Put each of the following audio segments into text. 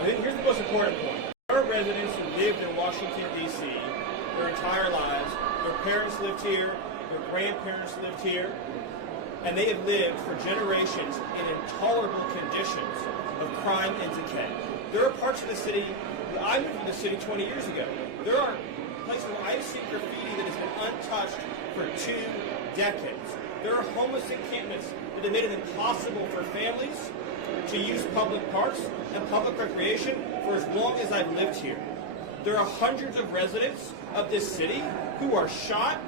I think here's the most important point. There are residents who lived in Washington, D.C. their entire lives. Their parents lived here. Their grandparents lived here. And they have lived for generations in intolerable conditions of crime and decay. There are parts of the city, I moved to the city 20 years ago. There are places where I've seen graffiti that has been untouched for 2 decades. There are homeless encampments that have made it impossible for families to use public parks and public recreation for as long as I've lived here. There are hundreds of residents of this city who are shot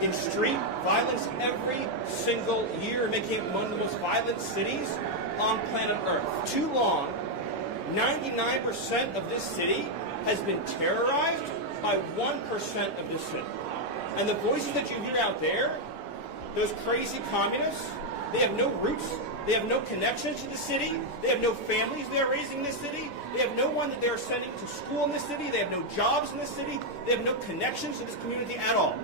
in street violence every single year, making it one of the most violent cities on planet Earth. Too long, 99% of this city has been terrorized by 1% of this city. And the voices that you hear out there, those crazy communists, they have no roots, they have no connections to the city, they have no families they are raising in this city, they have no one that they are sending to school in this city, they have no jobs in this city, they have no connections to this community at all.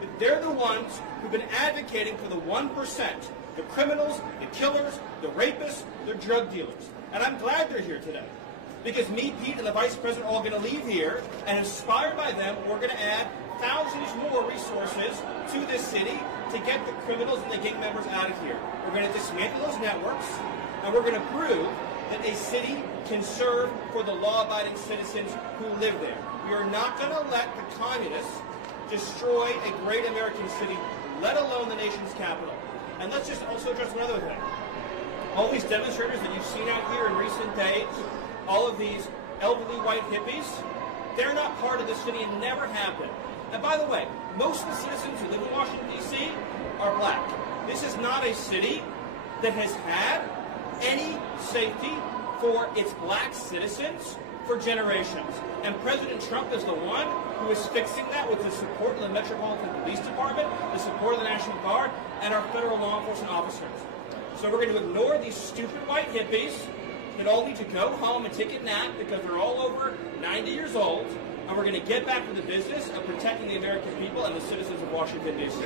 But they're the ones who've been advocating for the 1%, the criminals, the killers, the rapists, the drug dealers. And I'm glad they're here today. Because me, Pete, and the Vice President are all going to leave here, and inspired by them, we're going to add thousands more resources to this city to get the criminals and the gang members out of here. We're going to dismantle those networks, and we're going to prove that a city can serve for the law-abiding citizens who live there. We are not going to let the communists destroy a great American city, let alone the nation's capital. And let's just also address one other thing. All these demonstrators that you've seen out here in recent days, all of these elderly white hippies, they're not part of this city and never have been. And by the way, most of the citizens who live in Washington, D.C. are black. This is not a city that has had any safety for its black citizens for generations. And President Trump is the one who is fixing that with the support of the Metropolitan Police Department, the support of the National Guard, and our federal law enforcement officers. So we're going to ignore these stupid white hippies that all need to go home and take a nap because they're all over 90 years old, and we're going to get back to the business of protecting the American people and the citizens of Washington, D.C.